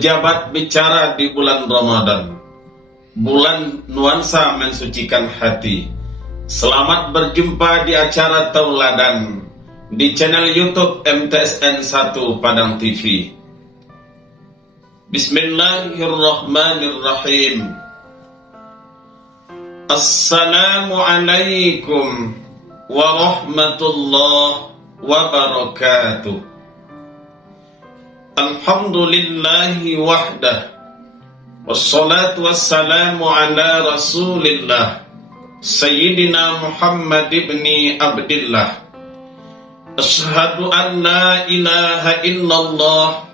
pejabat bicara di bulan Ramadan, bulan nuansa mensucikan hati. Selamat berjumpa di acara Tauladan di channel YouTube MTSN 1 Padang TV. Bismillahirrahmanirrahim. Assalamualaikum warahmatullahi wabarakatuh. Alhamdulillahi wahdah, wassalatu wassalamu ala rasulillah Sayyidina Muhammad ibni Abdillah. Ashhadu an la ilaha illallah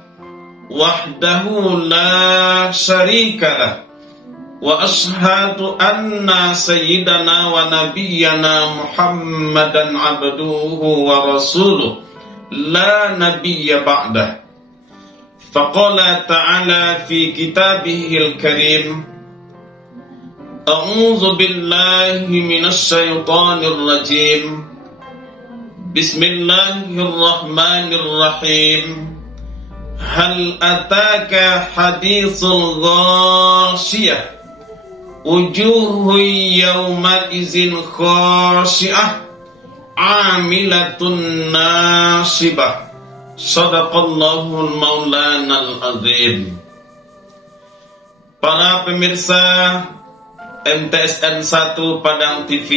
wahdahu la syarikalah, wa ashhadu anna sayyidana wa nabiyyana Muhammadan abduhu wa rasuluh la nabiyya ba'dah. Faqala ta'ala fi kitabihil karim, a'udzu billahi minasy syaithanir rajim. Bismillahirrahmanirrahim. Hal ataka haditsul ghashiyah, wujuhun yawma izin khashi'ah, amilatun nasibah. Shadaqallahul maulanal azim. Para pemirsa MTSN 1 Padang TV,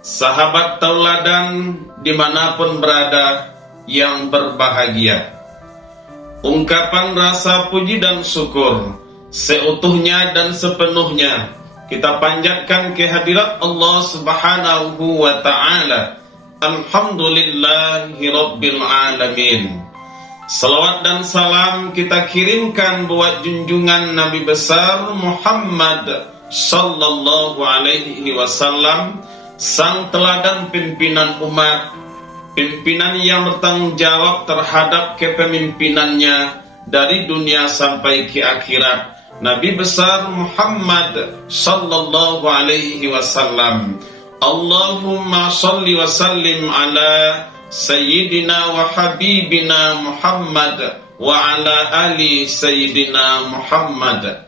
sahabat tauladan dimanapun berada yang berbahagia, ungkapan rasa puji dan syukur seutuhnya dan sepenuhnya kita panjatkan kehadirat Allah Subhanahu wa ta'ala. Alhamdulillahi Rabbil Alamin. Salawat dan salam kita kirimkan buat junjungan Nabi besar Muhammad sallallahu alaihi wasallam, sang teladan pimpinan umat, pimpinan yang bertanggung jawab terhadap kepemimpinannya dari dunia sampai ke akhirat. Nabi besar Muhammad sallallahu alaihi wasallam. Allahumma salli wa sallim ala sayyidina wa habibina Muhammad wa ala ali sayyidina Muhammad.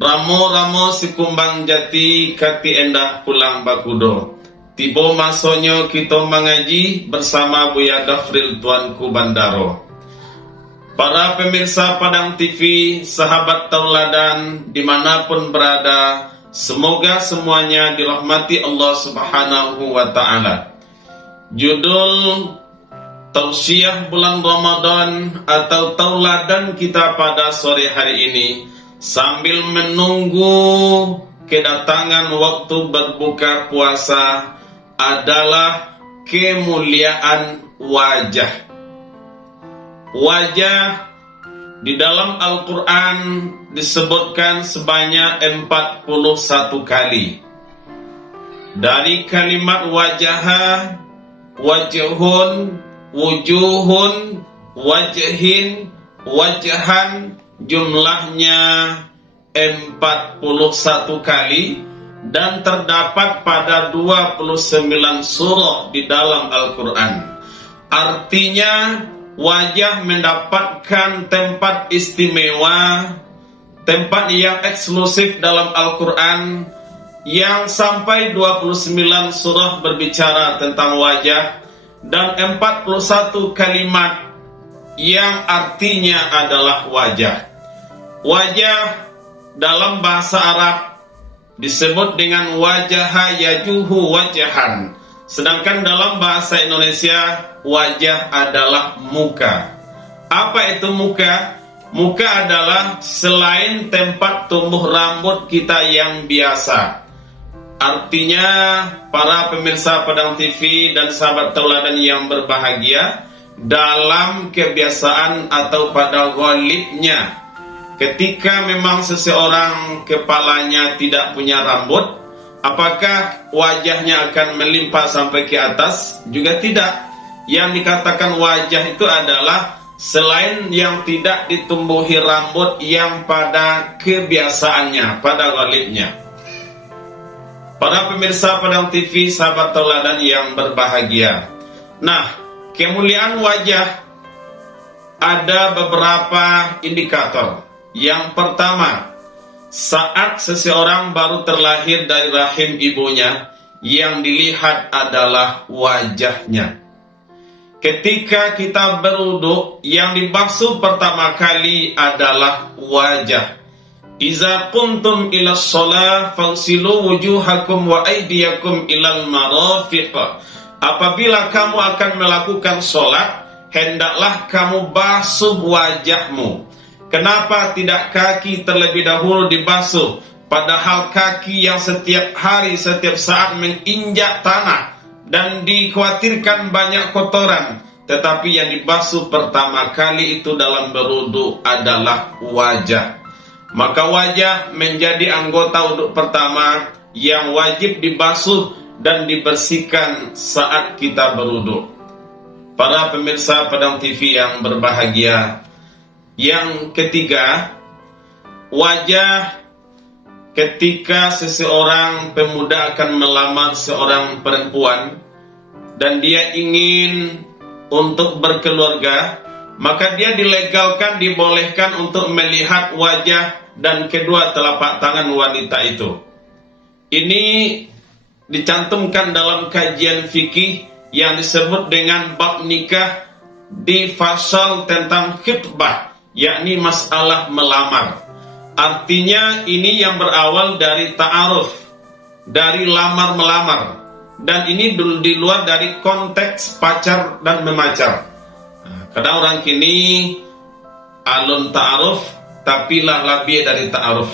Ramo-ramo si kumbang jati kati endah pulang bakudo. Tibo masonyo kita mengaji bersama Buya Dafril Tuanku Bandaro. Para pemirsa Padang TV, sahabat tauladan dimanapun berada, semoga semuanya dirahmati Allah Subhanahu wa ta'ala. Judul tausiah bulan Ramadan atau tauladan kita pada sore hari ini, sambil menunggu kedatangan waktu berbuka puasa, adalah kemuliaan wajah. Wajah di dalam Al-Quran disebutkan sebanyak 41 kali. Dari kalimat wajaha, wajhun, wujuhun, wajhin, wajhan, jumlahnya 41 kali dan terdapat pada 29 surah di dalam Al-Quran. Artinya wajah mendapatkan tempat istimewa, tempat yang eksklusif dalam Al-Quran, yang sampai 29 surah berbicara tentang wajah dan 41 kalimat yang artinya adalah wajah. Wajah dalam bahasa Arab disebut dengan wajaha yajuhu wajahan, sedangkan dalam bahasa Indonesia wajah adalah muka. Apa itu muka? Muka adalah selain tempat tumbuh rambut kita yang biasa. Artinya para pemirsa Padang TV dan sahabat tauladan yang berbahagia, dalam kebiasaan atau pada ghalibnya, ketika memang seseorang kepalanya tidak punya rambut, apakah wajahnya akan melimpah sampai ke atas? Juga tidak. Yang dikatakan wajah itu adalah selain yang tidak ditumbuhi rambut yang pada kebiasaannya, pada ghalibnya. Para pemirsa Padang TV, sahabat tauladan yang berbahagia. Nah, kemuliaan wajah ada beberapa indikator. Yang pertama, saat seseorang baru terlahir dari rahim ibunya, yang dilihat adalah wajahnya. Ketika kita berwudu, yang dibasuh pertama kali adalah wajah. Iza kuntum ila shalah fagsilu wujuhakum wa aydiyakum ilal marafiq. Apabila kamu akan melakukan sholat, hendaklah kamu basuh wajahmu. Kenapa tidak kaki terlebih dahulu dibasuh? Padahal kaki yang setiap hari, setiap saat menginjak tanah dan dikhawatirkan banyak kotoran. Tetapi yang dibasuh pertama kali itu dalam berwudu adalah wajah. Maka wajah menjadi anggota wudhu pertama yang wajib dibasuh dan dibersihkan saat kita berwudu. Para pemirsa Padang TV yang berbahagia, yang ketiga, wajah ketika seseorang pemuda akan melamar seorang perempuan dan dia ingin untuk berkeluarga, maka dia dilegalkan, dibolehkan untuk melihat wajah dan kedua telapak tangan wanita itu. Ini dicantumkan dalam kajian fikih yang disebut dengan bab nikah di fasal tentang khitbah, yakni masalah melamar. Artinya ini yang berawal dari ta'aruf, dari lamar-melamar, dan ini di luar dari konteks pacar dan memacar. Kadang orang kini alun ta'aruf, tapi lah lebih dari ta'aruf,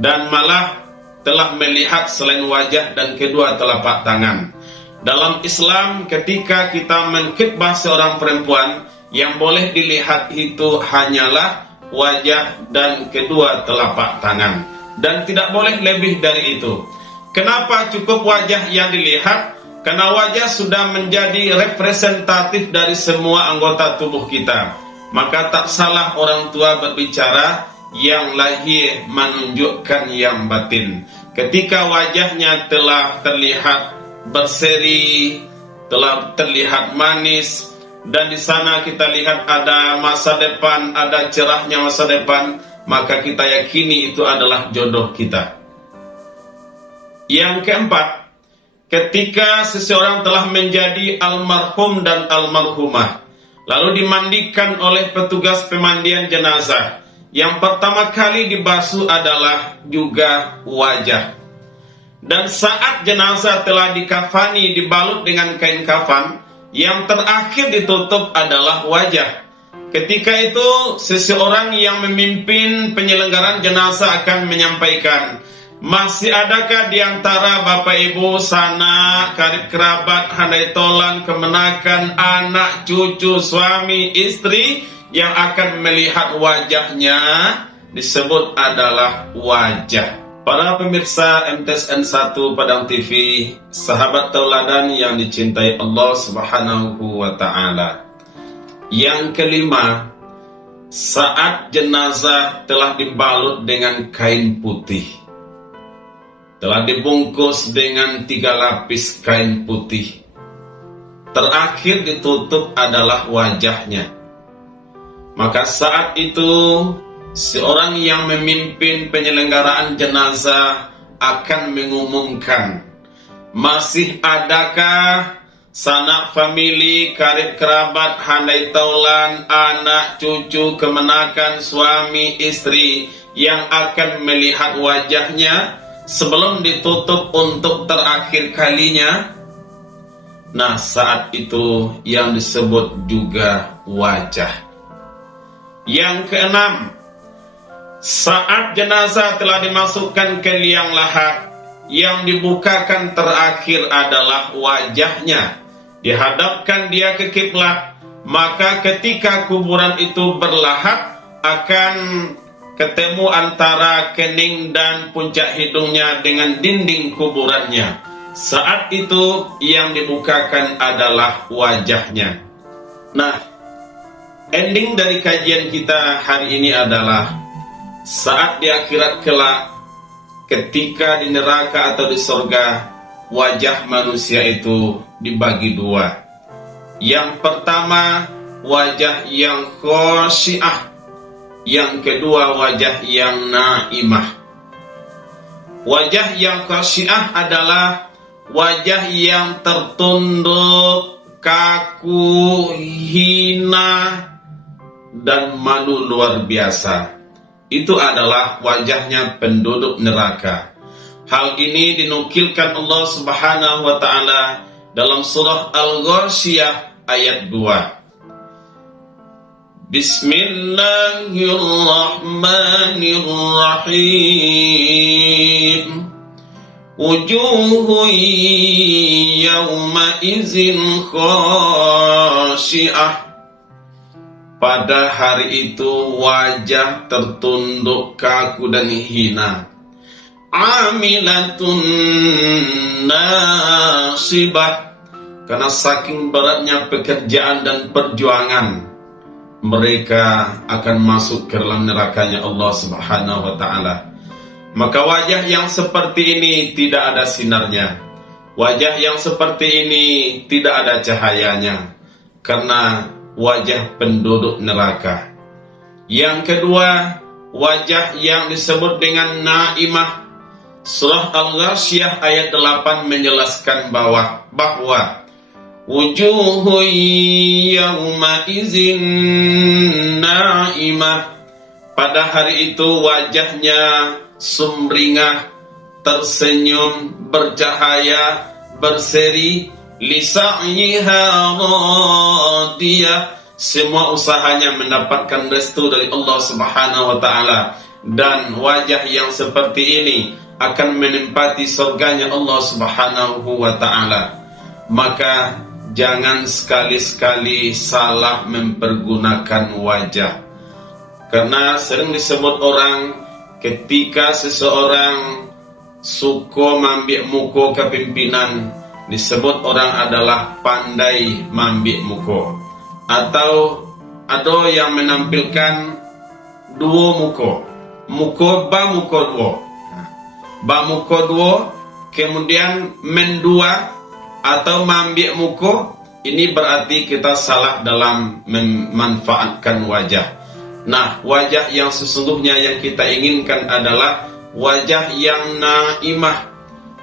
dan malah telah melihat selain wajah dan kedua telapak tangan. Dalam Islam, ketika kita mengkhitbah seorang perempuan, yang boleh dilihat itu hanyalah wajah dan kedua telapak tangan, dan tidak boleh lebih dari itu. Kenapa cukup wajah yang dilihat? Karena wajah sudah menjadi representatif dari semua anggota tubuh kita. Maka tak salah orang tua berbicara, yang lahir menunjukkan yang batin. Ketika wajahnya telah terlihat berseri, telah terlihat manis, dan di sana kita lihat ada masa depan, ada cerahnya masa depan, maka kita yakini itu adalah jodoh kita. Yang keempat, ketika seseorang telah menjadi almarhum dan almarhumah, lalu dimandikan oleh petugas pemandian jenazah, yang pertama kali dibasuh adalah juga wajah. Dan saat jenazah telah dikafani, dibalut dengan kain kafan, yang terakhir ditutup adalah wajah. Ketika itu seseorang yang memimpin penyelenggaraan jenazah akan menyampaikan, masih adakah di antara bapak ibu, sanak, karib kerabat, handai tolan, kemenakan, anak, cucu, suami, istri yang akan melihat wajahnya? Disebut adalah wajah. Para pemirsa MTSN 1 Padang TV, sahabat tauladan yang dicintai Allah Subhanahu wa Ta'ala. Yang kelima, saat jenazah telah dibalut dengan kain putih, telah dibungkus dengan 3 lapis kain putih, terakhir ditutup adalah wajahnya. Maka saat itu seorang yang memimpin penyelenggaraan jenazah akan mengumumkan, masih adakah sanak famili, karib kerabat, handai taulan, anak, cucu, kemenakan, suami, istri yang akan melihat wajahnya sebelum ditutup untuk terakhir kalinya? Nah, saat itu yang disebut juga wajah. Yang keenam, saat jenazah telah dimasukkan ke liang lahat, yang dibukakan terakhir adalah wajahnya. Dihadapkan dia ke kiblat, maka ketika kuburan itu berlahat, akan ketemu antara kening dan puncak hidungnya dengan dinding kuburannya. Saat itu yang dibukakan adalah wajahnya. Nah, ending dari kajian kita hari ini adalah saat di akhirat kelak, ketika di neraka atau di surga, wajah manusia itu dibagi 2. Yang pertama wajah yang khosyi'ah. Yang kedua wajah yang naimah. Wajah yang khosyi'ah adalah wajah yang tertunduk, kaku, hina, dan malu luar biasa. Itu adalah wajahnya penduduk neraka. Hal ini dinukilkan Allah Subhanahu wa Ta'ala dalam surah Al-Ghasyiyah ayat 2. Bismillahirrahmanirrahim. Wujuhun yawma izin khasyi'ah. Pada hari itu wajah tertunduk, kaku dan hina. Amilatun nasibah. Karena saking beratnya pekerjaan dan perjuangan, mereka akan masuk ke dalam nerakanya Allah Subhanahu wa Ta'ala. Maka wajah yang seperti ini tidak ada sinarnya. Wajah yang seperti ini tidak ada cahayanya, karena wajah penduduk neraka. Yang kedua, wajah yang disebut dengan naimah. Surah Al-Ghasyiyah ayat 8 menjelaskan bahwa wujuhun yawma izin naimah. Pada hari itu wajahnya sumringah, tersenyum, bercahaya, berseri, lisa'yiha radiyah. Semua usahanya mendapatkan restu dari Allah Subhanahu wa Ta'ala. Dan wajah yang seperti ini akan menempati surganya Allah Subhanahu wa Ta'ala. Maka jangan sekali-sekali salah mempergunakan wajah. Karena sering disebut orang, ketika seseorang suko mambik muko kepimpinan, disebut orang adalah pandai mambik muko. Atau ada yang menampilkan dua muko, muko ba muko dua, ba muko dua, kemudian mendua atau mambik muko. Ini berarti kita salah dalam memanfaatkan wajah. Nah, wajah yang sesungguhnya yang kita inginkan adalah wajah yang naimah,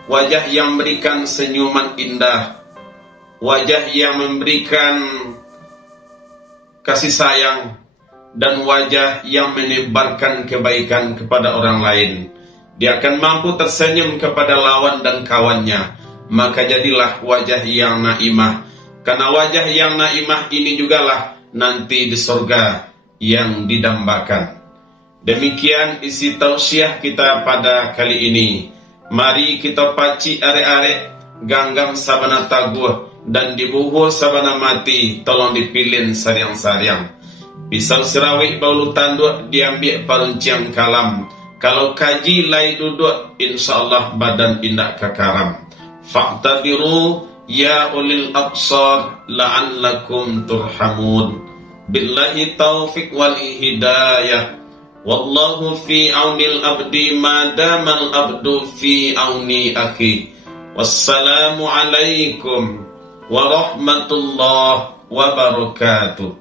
wajah yang memberikan senyuman indah, wajah yang memberikan kasih sayang, dan wajah yang menebarkan kebaikan kepada orang lain. Dia akan mampu tersenyum kepada lawan dan kawannya. Maka jadilah wajah yang naimah. Karena wajah yang naimah ini jugalah nanti di surga yang didambakan. Demikian isi tausiah kita pada kali ini. Mari kita paci arek-arek ganggang sabana taguh dan dibuhur sabana mati, tolong dipilin sariang-sariang. Pisau serawik baulu tanduk diambil parunciang kalam. Kalau kaji lai duduk, insyaallah badan indak kekaram. Fa'tabiru ya ulil absar la'allakum turhamun. Billahi taufiq wal hidayah. Wallahu fi aunil abdi madamal abdu fi auni akhi. Wassalamu alaikum warahmatullahi wabarakatuh.